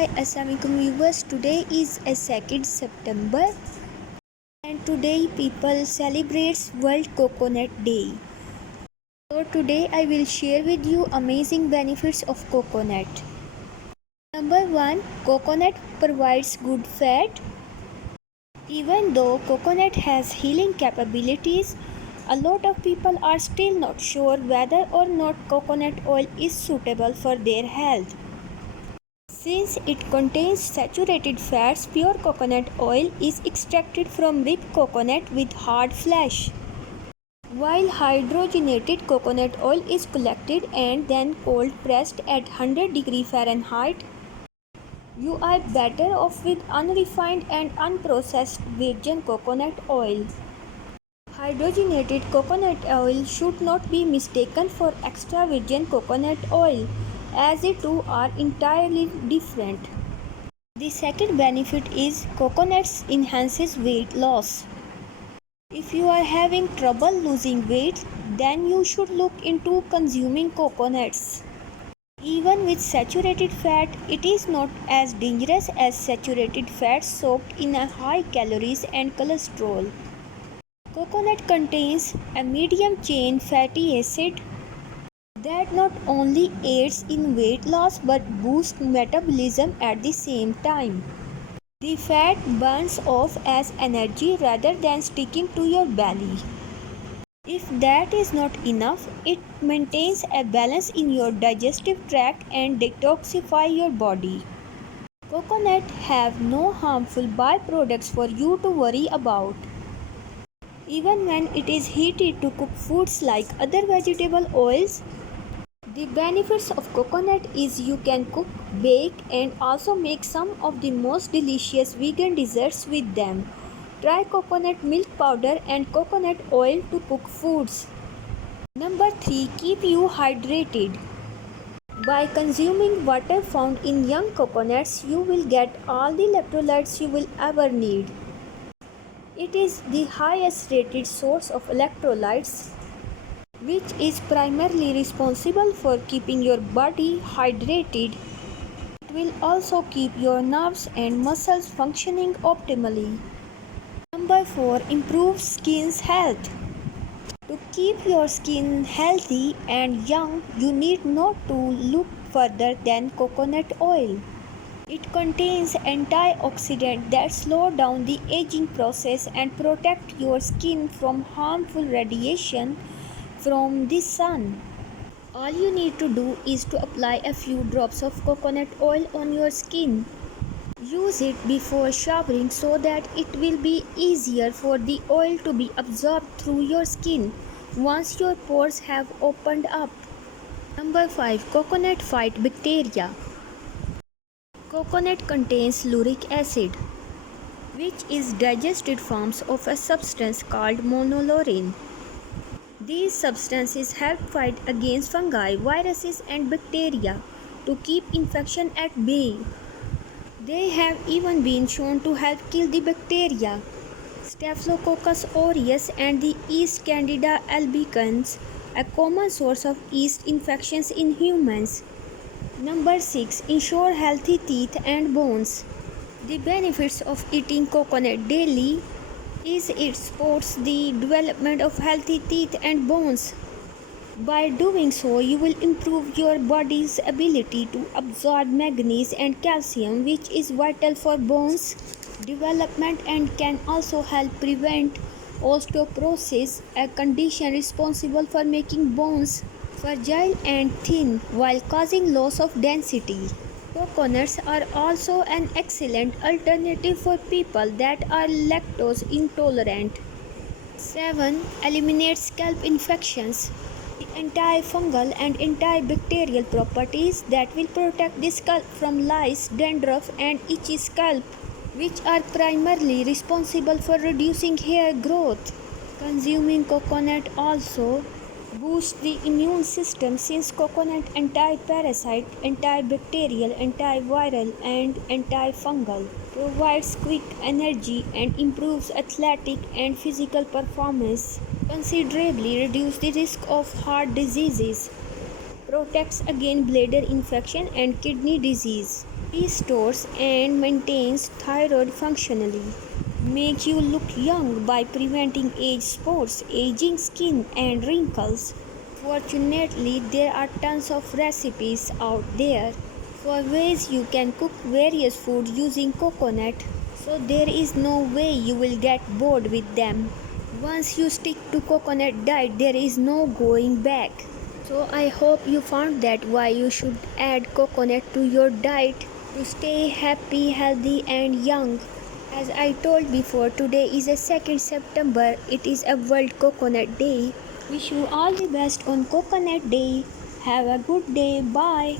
Hi, Assalamualaikum viewers. Today is a 2nd September and today people celebrates World Coconut Day. So today I will share with you amazing benefits of coconut. Number 1, coconut provides good fat. Even though coconut has healing capabilities, a lot of people are still not sure whether or not coconut oil is suitable for their health. Since it contains saturated fats, pure coconut oil is extracted from ripe coconut with hard flesh, while hydrogenated coconut oil is collected and then cold pressed at 100 degrees Fahrenheit. You are better off with unrefined and unprocessed virgin coconut oil. Hydrogenated coconut oil should not be mistaken for extra virgin coconut oil, as the two are entirely different. The second benefit is coconuts enhances weight loss. If you are having trouble losing weight, then you should look into consuming coconuts. Even with saturated fat, it is not as dangerous as saturated fat soaked in a high calories and cholesterol. Coconut contains a medium chain fatty acid that not only aids in weight loss but boosts metabolism at the same time. The fat burns off as energy rather than sticking to your belly. If that is not enough, it maintains a balance in your digestive tract and detoxify your body. Coconut have no harmful byproducts for you to worry about. Even when it is heated to cook foods like other vegetable oils, the benefits of coconut is you can cook, bake and also make some of the most delicious vegan desserts with them. Try coconut milk powder and coconut oil to cook foods. Number 3. Keep you hydrated. By consuming water found in young coconuts, you will get all the electrolytes you will ever need. It is the highest rated source of electrolytes, which is primarily responsible for keeping your body hydrated. It will also keep your nerves and muscles functioning optimally. Number 4. Improves skin's health. To keep your skin healthy and young, you need not to look further than coconut oil. It contains antioxidants that slow down the aging process and protect your skin from harmful radiation from the sun. All you need to do is to apply a few drops of coconut oil on your skin. Use it before showering so that it will be easier for the oil to be absorbed through your skin once your pores have opened up. Number 5. Coconut fight bacteria. Coconut contains lauric acid, which is digested forms of a substance called monolaurin. These substances help fight against fungi, viruses and bacteria to keep infection at bay. They have even been shown to help kill the bacteria Staphylococcus aureus and the yeast Candida albicans, a common source of yeast infections in humans. Number 6. Ensure healthy teeth and bones. The benefits of eating coconut daily is it supports the development of healthy teeth and bones. By doing so, you will improve your body's ability to absorb manganese and calcium, which is vital for bones development and can also help prevent osteoporosis, a condition responsible for making bones fragile and thin while causing loss of density. Coconuts are also an excellent alternative for people that are lactose intolerant. 7. Eliminates scalp infections. The antifungal and antibacterial properties that will protect the scalp from lice, dandruff and itchy scalp, which are primarily responsible for reducing hair growth. Consuming coconut also boosts the immune system since coconut anti-parasite, antibacterial, antiviral and antifungal provides quick energy and improves athletic and physical performance, considerably reduce the risk of heart diseases, protects against bladder infection and kidney disease. restores and maintains thyroid functionally, make you look young by preventing age spots, aging skin and wrinkles. Fortunately, there are tons of recipes out there for ways you can cook various foods using coconut, so there is no way you will get bored with them. Once you stick to coconut diet, there is no going back. So I hope you found that why you should add coconut to your diet to stay happy, healthy and young. As I told before, today is a 2nd September. It is a World Coconut Day. Wish you all the best on Coconut Day. Have a good day. Bye.